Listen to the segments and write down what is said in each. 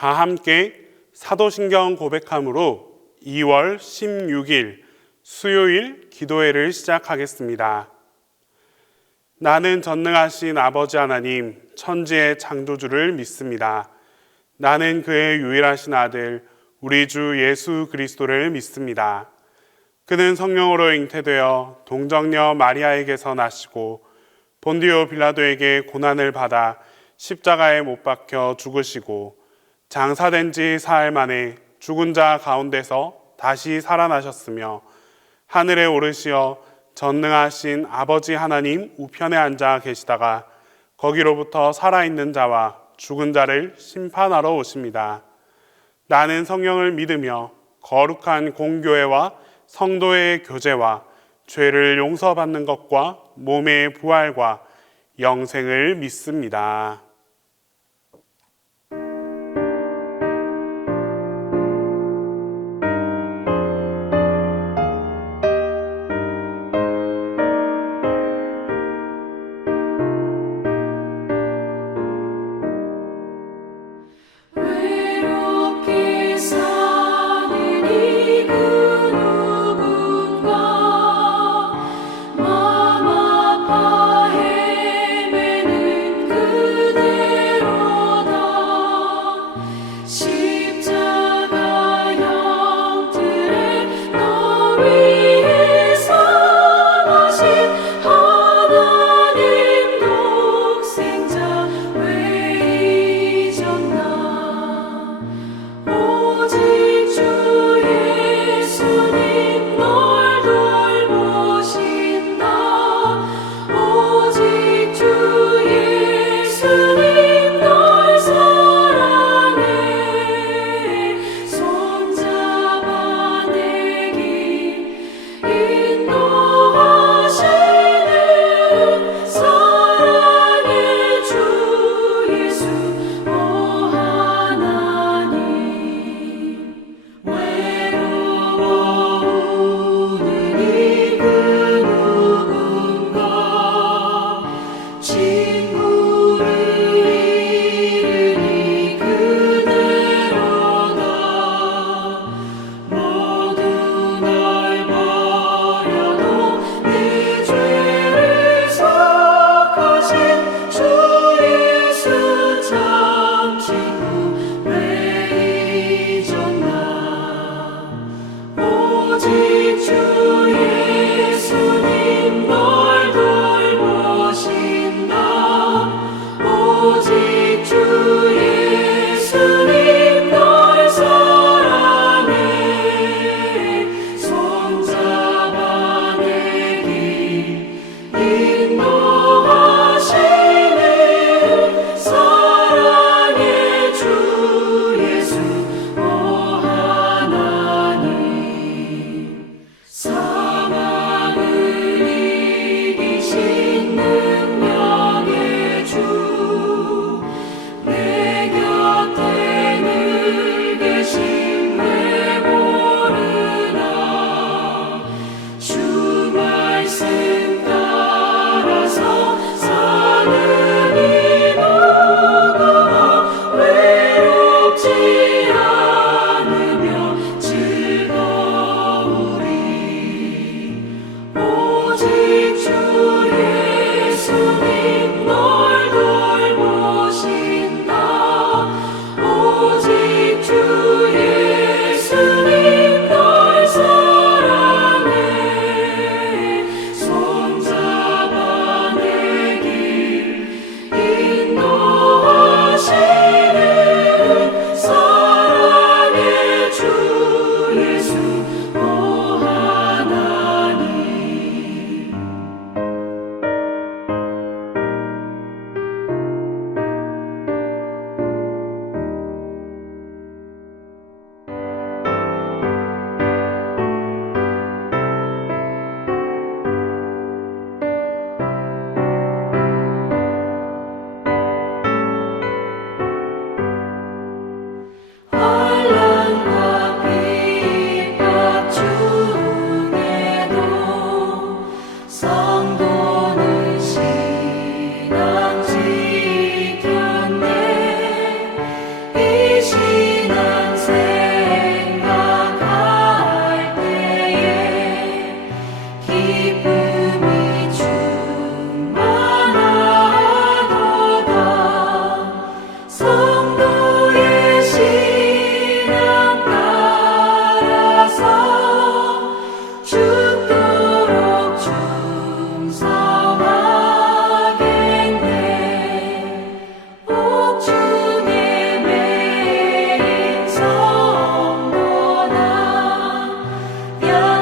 다 함께 사도신경 고백함으로 2월 16일 수요일 기도회를 시작하겠습니다. 나는 전능하신 아버지 하나님, 천지의 창조주를 믿습니다. 나는 그의 유일하신 아들, 우리 주 예수 그리스도를 믿습니다. 그는 성령으로 잉태되어 동정녀 마리아에게서 나시고 본디오 빌라도에게 고난을 받아 십자가에 못 박혀 죽으시고 장사된 지 사흘 만에 죽은 자 가운데서 다시 살아나셨으며 하늘에 오르시어 전능하신 아버지 하나님 우편에 앉아 계시다가 거기로부터 살아있는 자와 죽은 자를 심판하러 오십니다. 나는 성령을 믿으며 거룩한 공교회와 성도의 교제와 죄를 용서받는 것과 몸의 부활과 영생을 믿습니다.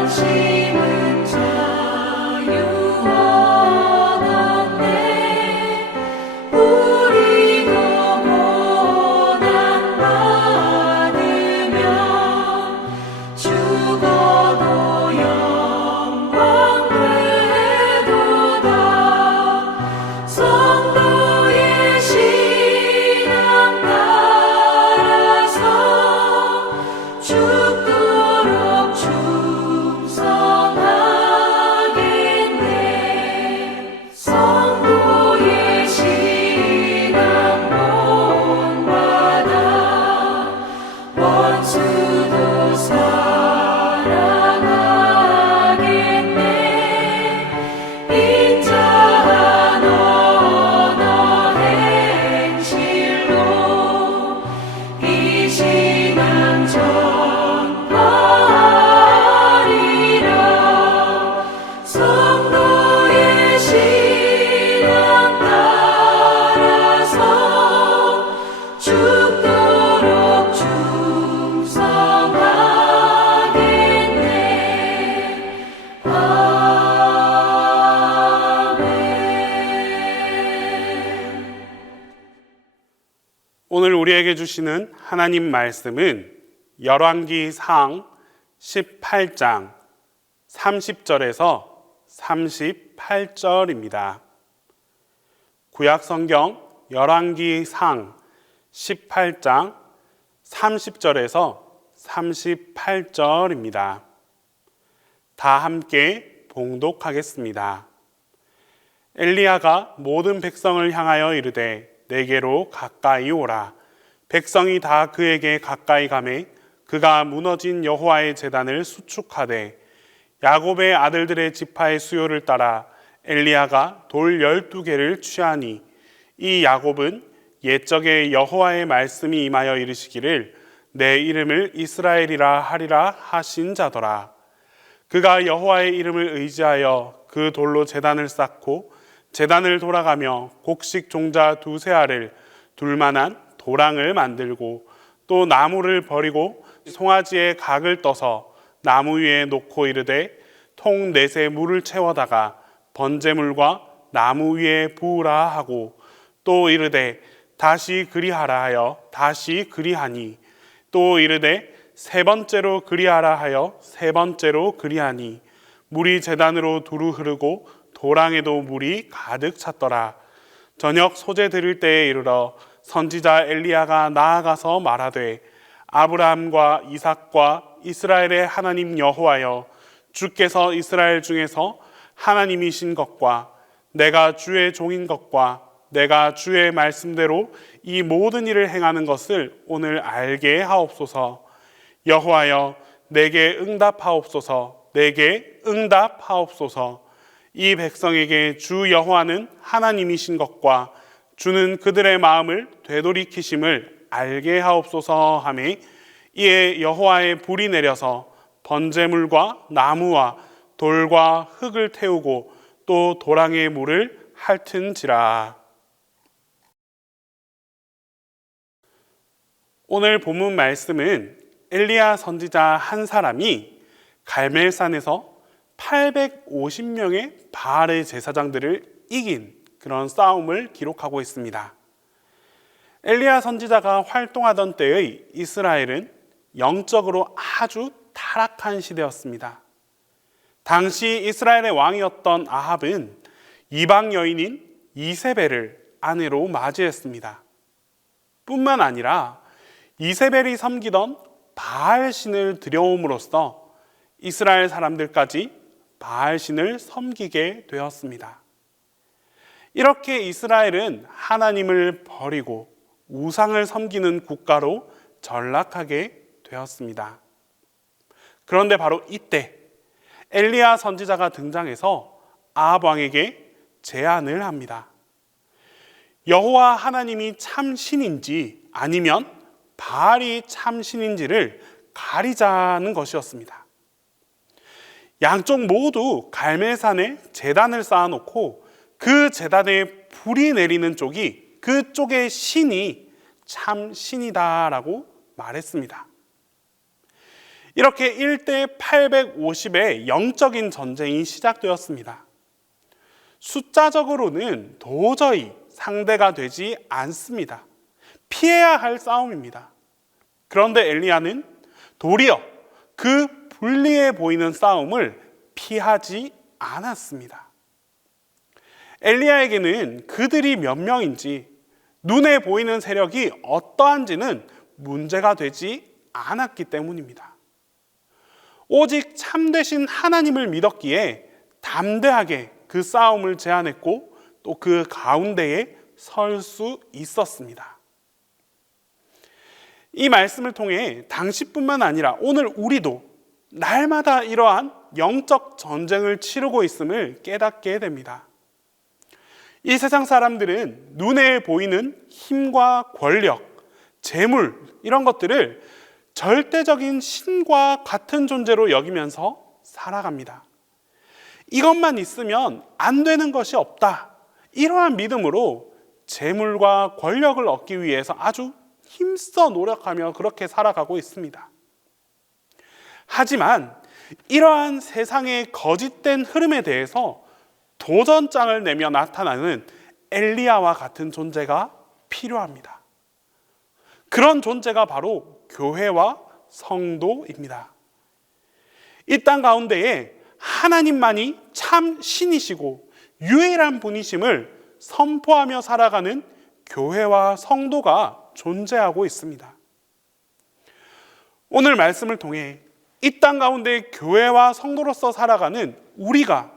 심은 자유원한데 우리도 고난받으며 죽어도 영광 되도다. 성도의 신앙 따라서 죽도록 충성하겠네. 성도의 신앙 본받아 원수도 사랑하겠네. 인자한 언어 행실로 이 신앙 전하리라. 성도의 신앙 따라서 죽도록 충성하겠네. 아멘. 오늘 우리에게 주시는 하나님 말씀은 열왕기상 18장 30절에서 38절입니다. 구약성경 열왕기상 18장 30절에서 38절입니다. 다 함께 봉독하겠습니다. 엘리야가 모든 백성을 향하여 이르되 내게로 가까이 오라. 백성이 다 그에게 가까이 가매 그가 무너진 여호와의 제단을 수축하되 야곱의 아들들의 지파의 수요를 따라 엘리야가 돌 12개를 취하니 이 야곱은 옛적에 여호와의 말씀이 임하여 이르시기를 내 이름을 이스라엘이라 하리라 하신 자더라. 그가 여호와의 이름을 의지하여 그 돌로 제단을 쌓고 제단을 돌아가며 곡식 종자 2세 알을 둘만한 도랑을 만들고 또 나무를 버리고 송아지에 각을 떠서 나무 위에 놓고 이르되 통 4세 물을 채워다가 번제물과 나무 위에 부으라 하고 또 이르되 다시 그리하라 하여 다시 그리하니 또 이르되 3번째로 그리하라 하여 3번째로 그리하니 물이 제단으로 두루 흐르고 도랑에도 물이 가득 찼더라. 저녁 소재 드릴 때에 이르러 선지자 엘리야가 나아가서 말하되 아브라함과 이삭과 이스라엘의 하나님 여호와여 주께서 이스라엘 중에서 하나님이신 것과 내가 주의 종인 것과 내가 주의 말씀대로 이 모든 일을 행하는 것을 오늘 알게 하옵소서. 여호와여 내게 응답하옵소서. 내게 응답하옵소서. 이 백성에게 주 여호와는 하나님이신 것과 주는 그들의 마음을 되돌이키심을 알게 하옵소서 하며 이에 여호와의 불이 내려서 번제물과 나무와 돌과 흙을 태우고 또 도랑의 물을 핥은지라. 오늘 본문 말씀은 엘리야 선지자 한 사람이 갈멜산에서 850명의 바알의 제사장들을 이긴 그런 싸움을 기록하고 있습니다. 엘리야 선지자가 활동하던 때의 이스라엘은 영적으로 아주 타락한 시대였습니다. 당시 이스라엘의 왕이었던 아합은 이방 여인인 이세벨을 아내로 맞이했습니다. 뿐만 아니라 이세벨이 섬기던 바알 신을 들여옴으로써 이스라엘 사람들까지 바알 신을 섬기게 되었습니다. 이렇게 이스라엘은 하나님을 버리고 우상을 섬기는 국가로 전락하게 되었습니다. 그런데 바로 이때 엘리야 선지자가 등장해서 아합 왕에게 제안을 합니다. 여호와 하나님이 참 신인지 아니면 바알이 참 신인지를 가리자는 것이었습니다. 양쪽 모두 갈멜산에 제단을 쌓아놓고 그 제단에 불이 내리는 쪽이 그쪽의 신이 참 신이다라고 말했습니다. 이렇게 1대 850의 영적인 전쟁이 시작되었습니다. 숫자적으로는 도저히 상대가 되지 않습니다. 피해야 할 싸움입니다. 그런데 엘리야는 도리어 그 불리해 보이는 싸움을 피하지 않았습니다. 엘리야에게는 그들이 몇 명인지, 눈에 보이는 세력이 어떠한지는 문제가 되지 않았기 때문입니다. 오직 참되신 하나님을 믿었기에 담대하게 그 싸움을 제안했고 또 그 가운데에 설 수 있었습니다. 이 말씀을 통해 당시뿐만 아니라 오늘 우리도 날마다 이러한 영적 전쟁을 치르고 있음을 깨닫게 됩니다. 이 세상 사람들은 눈에 보이는 힘과 권력, 재물 이런 것들을 절대적인 신과 같은 존재로 여기면서 살아갑니다. 이것만 있으면 안 되는 것이 없다. 이러한 믿음으로 재물과 권력을 얻기 위해서 아주 힘써 노력하며 그렇게 살아가고 있습니다. 하지만 이러한 세상의 거짓된 흐름에 대해서 도전장을 내며 나타나는 엘리야와 같은 존재가 필요합니다. 그런 존재가 바로 교회와 성도입니다. 이 땅 가운데에 하나님만이 참 신이시고 유일한 분이심을 선포하며 살아가는 교회와 성도가 존재하고 있습니다. 오늘 말씀을 통해 이 땅 가운데 교회와 성도로서 살아가는 우리가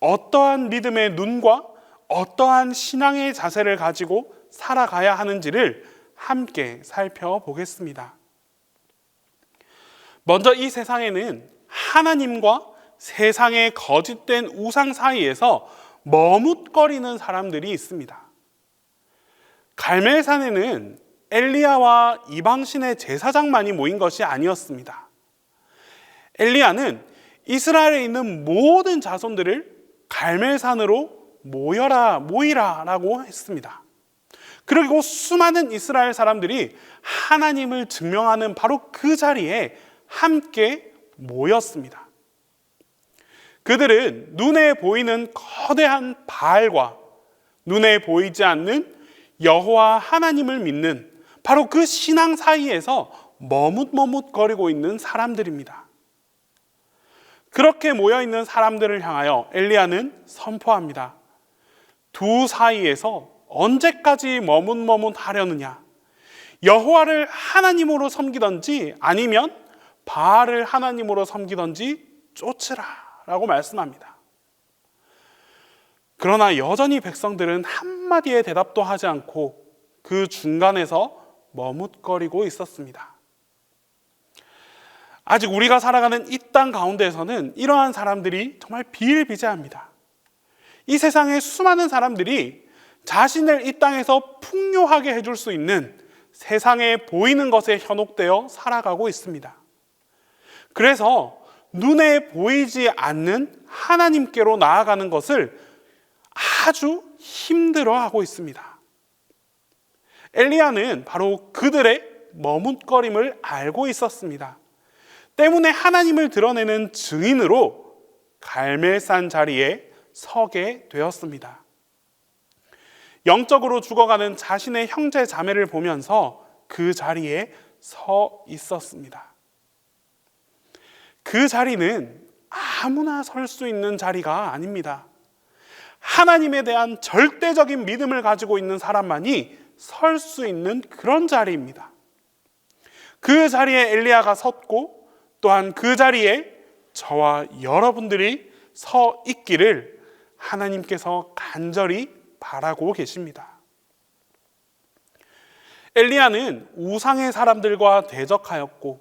어떠한 믿음의 눈과 어떠한 신앙의 자세를 가지고 살아가야 하는지를 함께 살펴보겠습니다. 먼저 이 세상에는 하나님과 세상의 거짓된 우상 사이에서 머뭇거리는 사람들이 있습니다. 갈멜산에는 엘리야와 이방신의 제사장만이 모인 것이 아니었습니다. 엘리야는 이스라엘에 있는 모든 자손들을 갈멜산으로 모이라 라고 했습니다. 그리고 수많은 이스라엘 사람들이 하나님을 증명하는 바로 그 자리에 함께 모였습니다. 그들은 눈에 보이는 거대한 바알과 눈에 보이지 않는 여호와 하나님을 믿는 바로 그 신앙 사이에서 머뭇머뭇거리고 있는 사람들입니다. 그렇게 모여있는 사람들을 향하여 엘리야는 선포합니다. 두 사이에서 언제까지 머뭇머뭇하려느냐? 여호와를 하나님으로 섬기든지 아니면 바알을 하나님으로 섬기든지 쫓으라 라고 말씀합니다. 그러나 여전히 백성들은 한마디의 대답도 하지 않고 그 중간에서 머뭇거리고 있었습니다. 아직 우리가 살아가는 이 땅 가운데에서는 이러한 사람들이 정말 비일비재합니다. 이 세상의 수많은 사람들이 자신을 이 땅에서 풍요하게 해줄 수 있는 세상에 보이는 것에 현혹되어 살아가고 있습니다. 그래서 눈에 보이지 않는 하나님께로 나아가는 것을 아주 힘들어하고 있습니다. 엘리야는 바로 그들의 머뭇거림을 알고 있었습니다. 때문에 하나님을 드러내는 증인으로 갈멜산 자리에 서게 되었습니다. 영적으로 죽어가는 자신의 형제 자매를 보면서 그 자리에 서 있었습니다. 그 자리는 아무나 설 수 있는 자리가 아닙니다. 하나님에 대한 절대적인 믿음을 가지고 있는 사람만이 설 수 있는 그런 자리입니다. 그 자리에 엘리야가 섰고 또한 그 자리에 저와 여러분들이 서 있기를 하나님께서 간절히 바라고 계십니다. 엘리야는 우상의 사람들과 대적하였고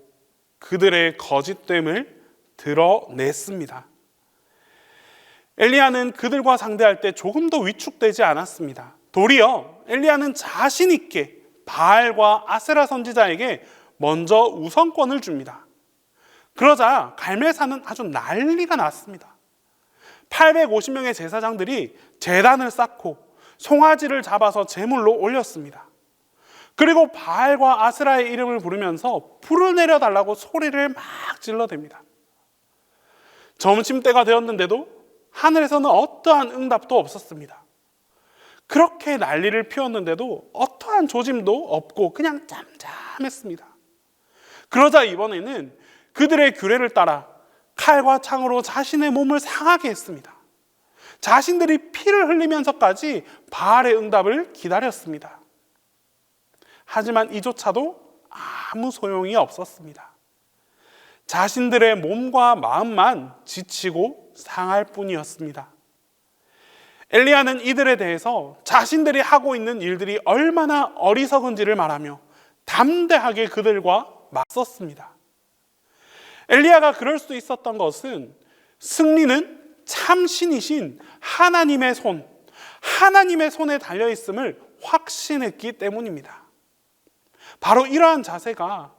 그들의 거짓됨을 드러냈습니다. 엘리야는 그들과 상대할 때 조금도 위축되지 않았습니다. 도리어 엘리야는 자신 있게 바알과 아세라 선지자에게 먼저 우선권을 줍니다. 그러자 갈멜산은 아주 난리가 났습니다. 850명의 제사장들이 제단을 쌓고 송아지를 잡아서 제물로 올렸습니다. 그리고 바알과 아스라의 이름을 부르면서 불을 내려달라고 소리를 막 질러댑니다. 점심때가 되었는데도 하늘에서는 어떠한 응답도 없었습니다. 그렇게 난리를 피웠는데도 어떠한 조짐도 없고 그냥 짬짬했습니다. 그러자 이번에는 그들의 규례를 따라 칼과 창으로 자신의 몸을 상하게 했습니다. 자신들이 피를 흘리면서까지 바알의 응답을 기다렸습니다. 하지만 이조차도 아무 소용이 없었습니다. 자신들의 몸과 마음만 지치고 상할 뿐이었습니다. 엘리야는 이들에 대해서 자신들이 하고 있는 일들이 얼마나 어리석은지를 말하며 담대하게 그들과 맞섰습니다. 엘리야가 그럴 수 있었던 것은 승리는 참 신이신 하나님의 손에 달려있음을 확신했기 때문입니다. 바로 이러한 자세가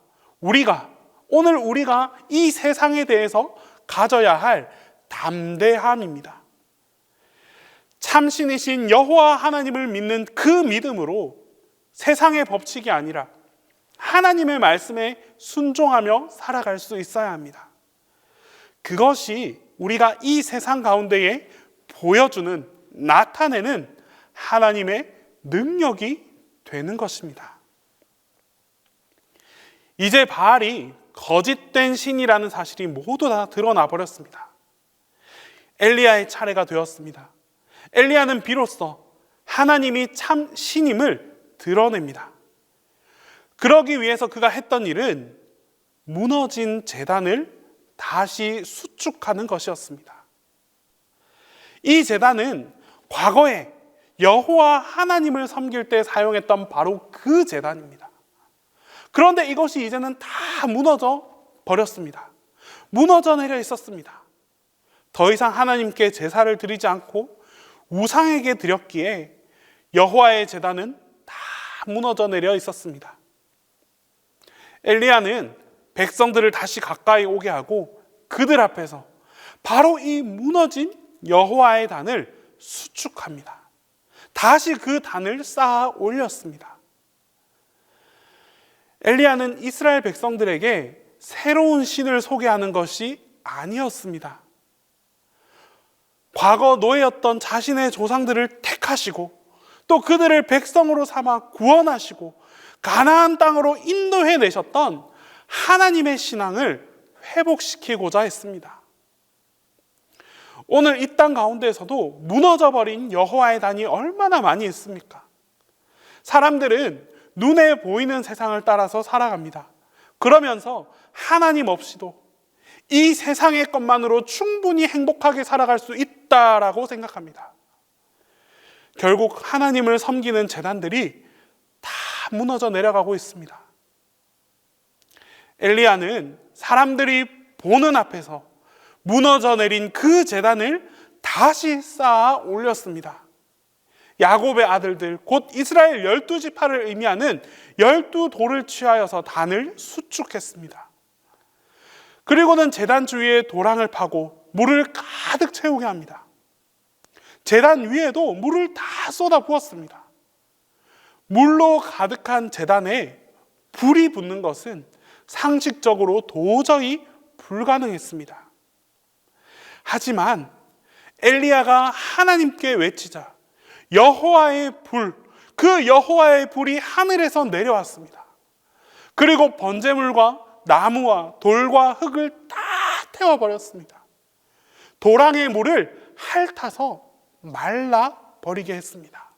오늘 우리가 이 세상에 대해서 가져야 할 담대함입니다. 참신이신 여호와 하나님을 믿는 그 믿음으로 세상의 법칙이 아니라 하나님의 말씀에 순종하며 살아갈 수 있어야 합니다. 그것이 우리가 이 세상 가운데에 보여주는, 나타내는 하나님의 능력이 되는 것입니다. 이제 바알이 거짓된 신이라는 사실이 모두 다 드러나 버렸습니다. 엘리야의 차례가 되었습니다. 엘리야는 비로소 하나님이 참 신임을 드러냅니다. 그러기 위해서 그가 했던 일은 무너진 제단을 다시 수축하는 것이었습니다. 이 제단은 과거에 여호와 하나님을 섬길 때 사용했던 바로 그 제단입니다. 그런데 이것이 이제는 다 무너져 버렸습니다. 무너져 내려 있었습니다. 더 이상 하나님께 제사를 드리지 않고 우상에게 드렸기에 여호와의 제단은 다 무너져 내려 있었습니다. 엘리야는 백성들을 다시 가까이 오게 하고 그들 앞에서 바로 이 무너진 여호와의 단을 수축합니다. 다시 그 단을 쌓아 올렸습니다. 엘리야는 이스라엘 백성들에게 새로운 신을 소개하는 것이 아니었습니다. 과거 노예였던 자신의 조상들을 택하시고 또 그들을 백성으로 삼아 구원하시고 가나안 땅으로 인도해 내셨던 하나님의 신앙을 회복시키고자 했습니다. 오늘 이 땅 가운데에서도 무너져버린 여호와의 단이 얼마나 많이 있습니까? 사람들은 눈에 보이는 세상을 따라서 살아갑니다. 그러면서 하나님 없이도 이 세상의 것만으로 충분히 행복하게 살아갈 수 있다라고 생각합니다. 결국 하나님을 섬기는 제단들이 다 무너져 내려가고 있습니다. 엘리야는 사람들이 보는 앞에서 무너져 내린 그 제단을 다시 쌓아 올렸습니다. 야곱의 아들들 곧 이스라엘 12지파를 의미하는 12돌을 취하여서 단을 수축했습니다. 그리고는 제단 주위에 도랑을 파고 물을 가득 채우게 합니다. 제단 위에도 물을 다 쏟아 부었습니다. 물로 가득한 제단에 불이 붙는 것은 상식적으로 도저히 불가능했습니다. 하지만 엘리야가 하나님께 외치자 여호와의 불, 그 여호와의 불이 하늘에서 내려왔습니다. 그리고 번제물과 나무와 돌과 흙을 다 태워버렸습니다. 도랑의 물을 핥아서 말라버리게 했습니다.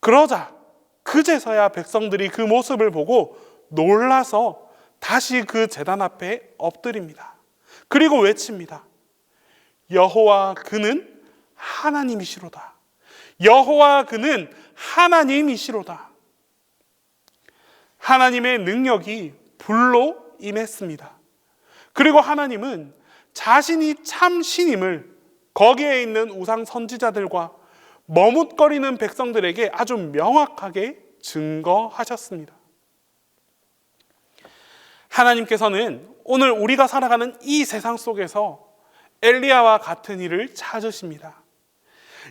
그러자 그제서야 백성들이 그 모습을 보고 놀라서 다시 그 제단 앞에 엎드립니다. 그리고 외칩니다. 여호와 그는 하나님이시로다. 여호와 그는 하나님이시로다. 하나님의 능력이 불로 임했습니다. 그리고 하나님은 자신이 참 신임을 거기에 있는 우상 선지자들과 머뭇거리는 백성들에게 아주 명확하게 증거하셨습니다. 하나님께서는 오늘 우리가 살아가는 이 세상 속에서 엘리야와 같은 일을 찾으십니다.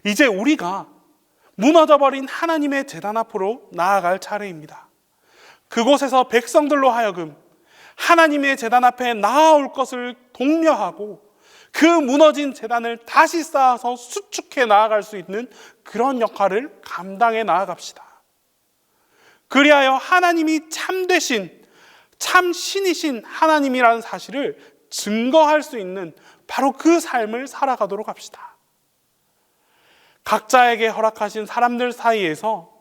이제 우리가 무너져버린 하나님의 제단 앞으로 나아갈 차례입니다. 그곳에서 백성들로 하여금 하나님의 제단 앞에 나아올 것을 독려하고 그 무너진 제단을 다시 쌓아서 수축해 나아갈 수 있는 그런 역할을 감당해 나아갑시다. 그리하여 하나님이 참되신, 참신이신 하나님이라는 사실을 증거할 수 있는 바로 그 삶을 살아가도록 합시다. 각자에게 허락하신 사람들 사이에서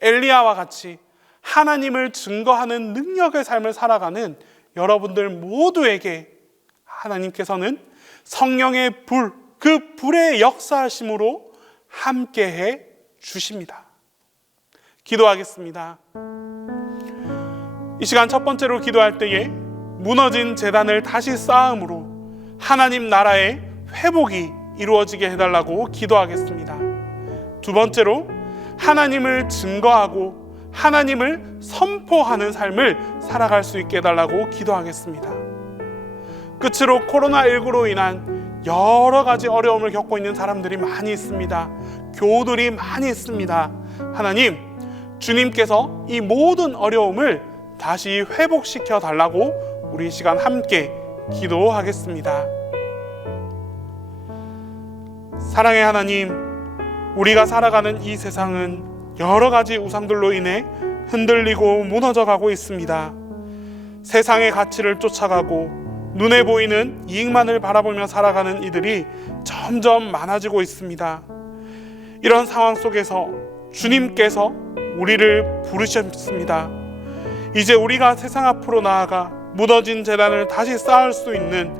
엘리야와 같이 하나님을 증거하는 능력의 삶을 살아가는 여러분들 모두에게 하나님께서는 성령의 불, 그 불의 역사하심으로 함께해 주십니다. 기도하겠습니다. 이 시간 첫 번째로 기도할 때에 무너진 제단을 다시 쌓음으로 하나님 나라의 회복이 이루어지게 해달라고 기도하겠습니다. 두 번째로 하나님을 증거하고 하나님을 선포하는 삶을 살아갈 수 있게 해달라고 기도하겠습니다. 끝으로 코로나19로 인한 여러 가지 어려움을 겪고 있는 사람들이 많이 있습니다. 교우들이 많이 있습니다. 하나님, 주님께서 이 모든 어려움을 다시 회복시켜 달라고 우리 이 시간 함께 기도하겠습니다. 사랑의 하나님, 우리가 살아가는 이 세상은 여러 가지 우상들로 인해 흔들리고 무너져가고 있습니다. 세상의 가치를 쫓아가고 눈에 보이는 이익만을 바라보며 살아가는 이들이 점점 많아지고 있습니다. 이런 상황 속에서 주님께서 우리를 부르셨습니다. 이제 우리가 세상 앞으로 나아가 무너진 제단을 다시 쌓을 수 있는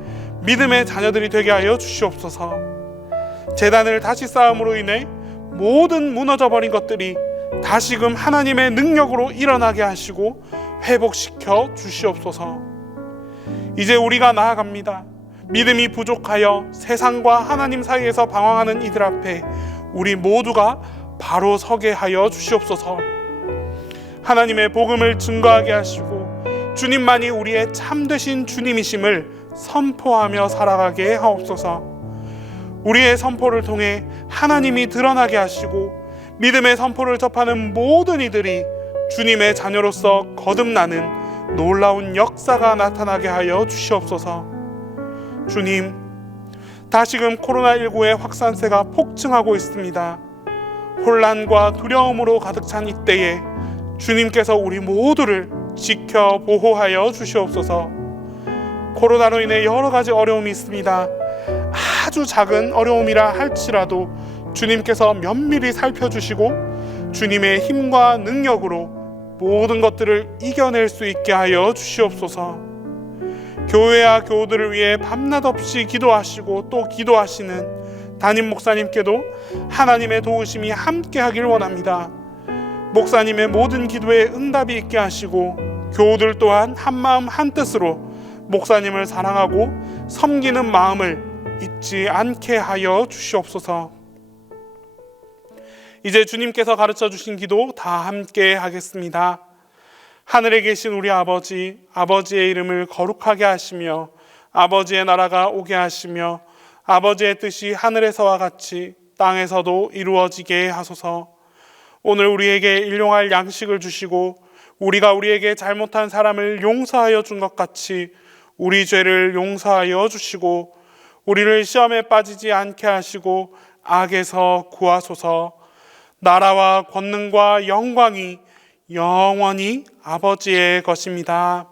믿음의 자녀들이 되게 하여 주시옵소서. 제단을 다시 쌓음으로 인해 모든 무너져버린 것들이 다시금 하나님의 능력으로 일어나게 하시고 회복시켜 주시옵소서. 이제 우리가 나아갑니다. 믿음이 부족하여 세상과 하나님 사이에서 방황하는 이들 앞에 우리 모두가 바로 서게 하여 주시옵소서. 하나님의 복음을 증거하게 하시고 주님만이 우리의 참되신 주님이심을 선포하며 살아가게 하옵소서. 우리의 선포를 통해 하나님이 드러나게 하시고 믿음의 선포를 접하는 모든 이들이 주님의 자녀로서 거듭나는 놀라운 역사가 나타나게 하여 주시옵소서. 주님, 다시금 코로나19의 확산세가 폭증하고 있습니다. 혼란과 두려움으로 가득 찬 이때에 주님께서 우리 모두를 지켜 보호하여 주시옵소서. 코로나로 인해 여러 가지 어려움이 있습니다. 아주 작은 어려움이라 할지라도 주님께서 면밀히 살펴주시고 주님의 힘과 능력으로 모든 것들을 이겨낼 수 있게 하여 주시옵소서. 교회와 교우들을 위해 밤낮 없이 기도하시고 또 기도하시는 담임 목사님께도 하나님의 도우심이 함께하길 원합니다. 목사님의 모든 기도에 응답이 있게 하시고 교우들 또한 한마음 한뜻으로 목사님을 사랑하고 섬기는 마음을 잊지 않게 하여 주시옵소서. 이제 주님께서 가르쳐 주신 기도 다 함께 하겠습니다. 하늘에 계신 우리 아버지, 아버지의 이름을 거룩하게 하시며 아버지의 나라가 오게 하시며 아버지의 뜻이 하늘에서와 같이 땅에서도 이루어지게 하소서. 오늘 우리에게 일용할 양식을 주시고 우리가 우리에게 잘못한 사람을 용서하여 준 것 같이 우리 죄를 용서하여 주시고 우리를 시험에 빠지지 않게 하시고 악에서 구하소서. 나라와 권능과 영광이 영원히 아버지의 것입니다.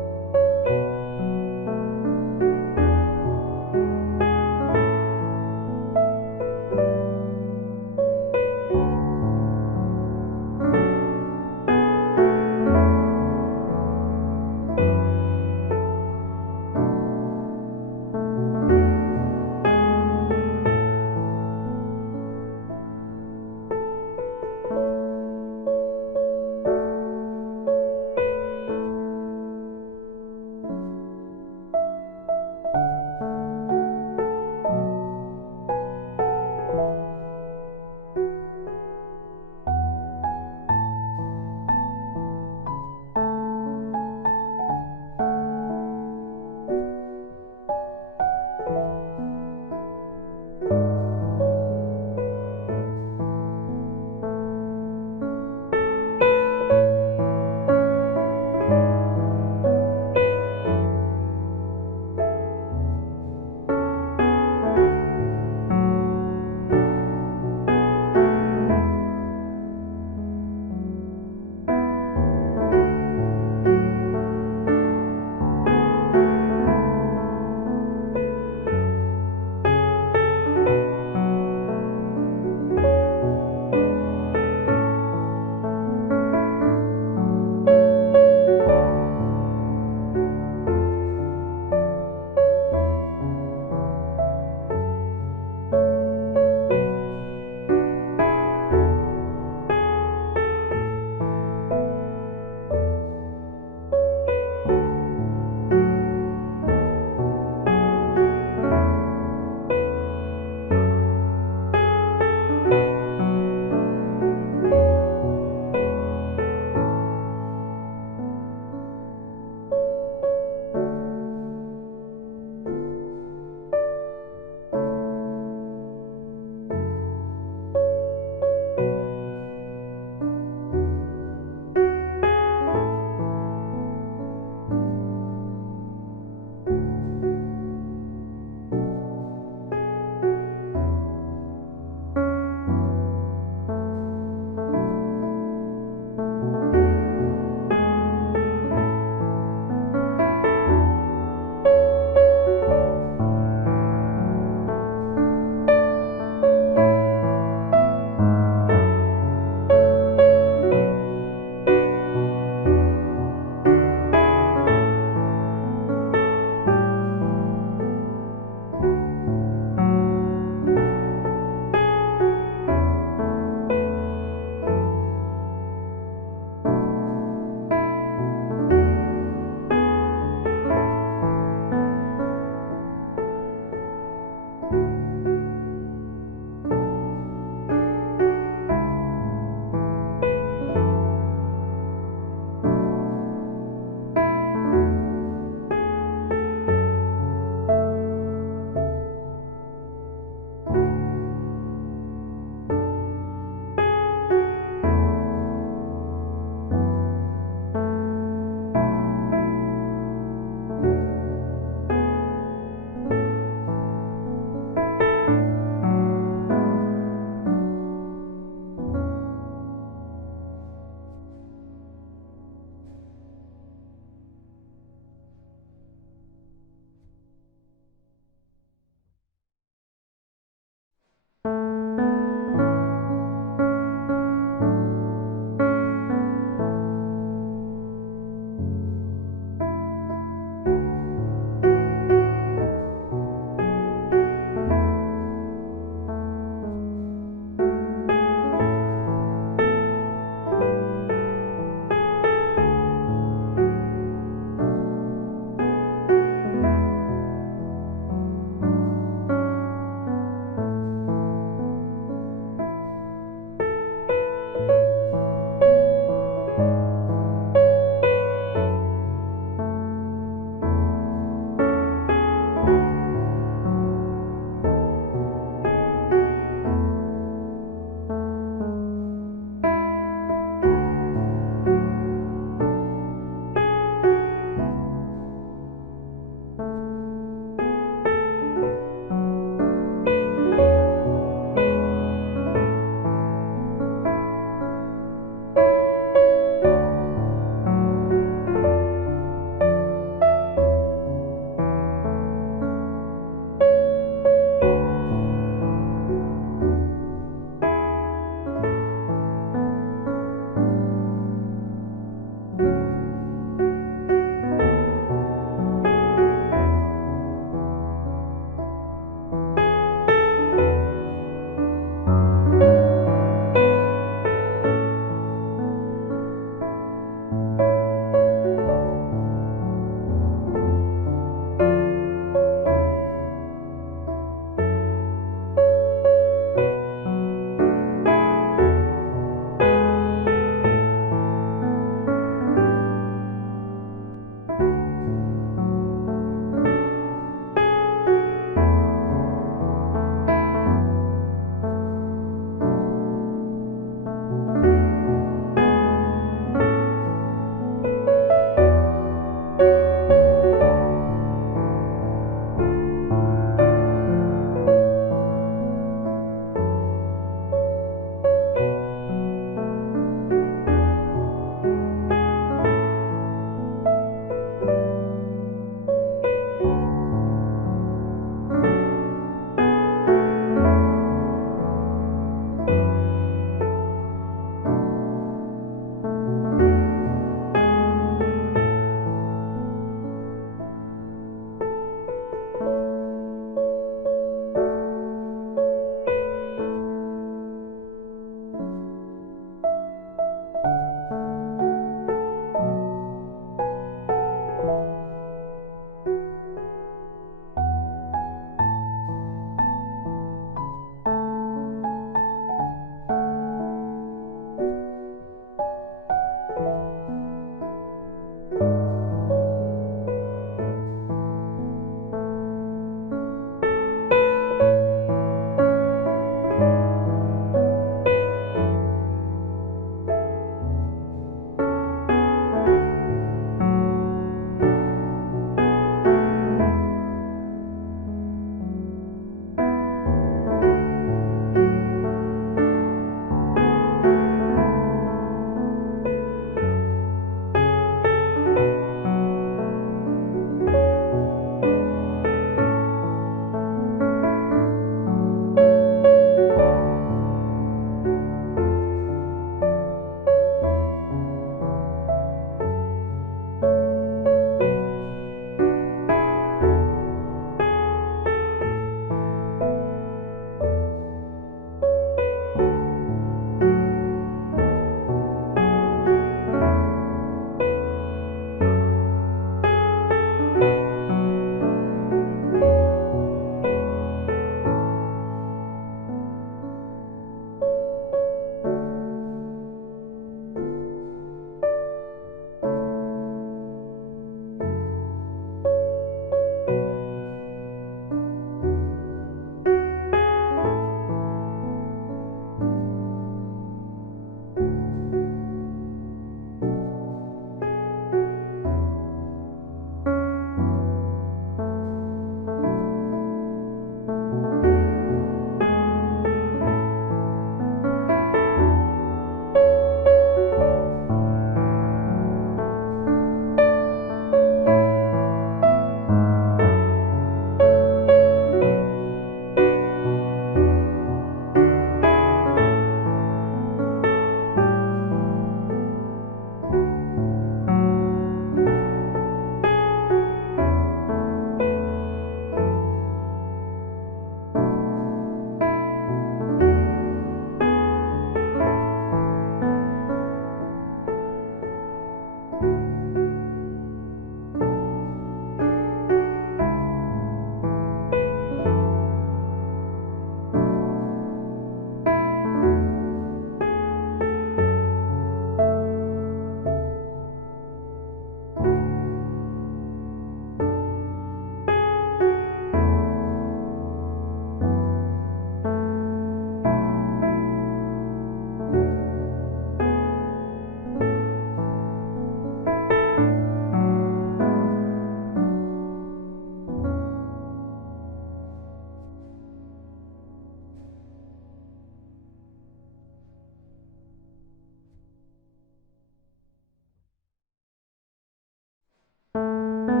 주